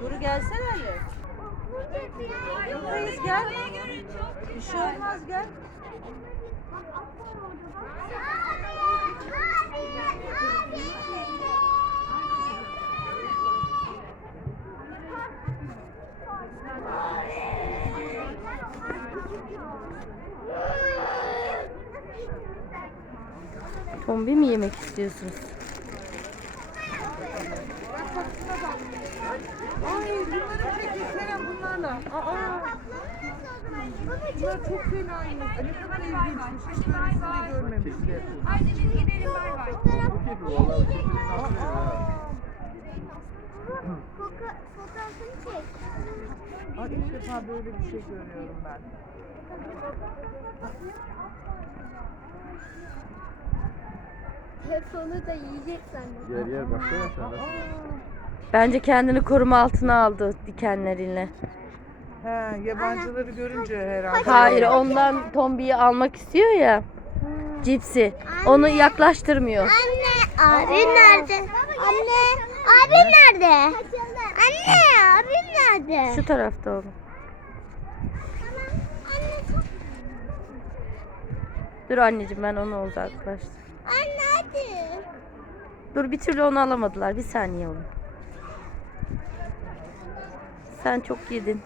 Duru gelsene Ali. Buradayız gel. Bir şey olmaz gel. Kombi mi yemek istiyorsunuz? Ay bunları böyle keserim bunlarla. Aa. Bunlar çok fenaymış. Ne kadar ilginçmiş. Hiç böylesini şey görmemiştim. Haydi biz gidelim bay bay. Fotoğrafını çek. Ay ilk defa böyle bir şey görüyorum ben. Hep onu da yiyecek sandım. Yer yer baksana sen nasıl. Bence kendini koruma altına aldı dikenleriyle. He, yabancıları görünce herhalde. Hayır ondan tombiyi almak istiyor ya. Hmm. Cipsi. Onu yaklaştırmıyor. Anne, abin nerede? Anne, abin nerede? Anne, abin nerede? Şu tarafta oğlum. Dur anneciğim ben onu uzaklaştım. Anne hadi. Dur bir türlü onu alamadılar. Bir saniye oğlum. Sen çok yedin.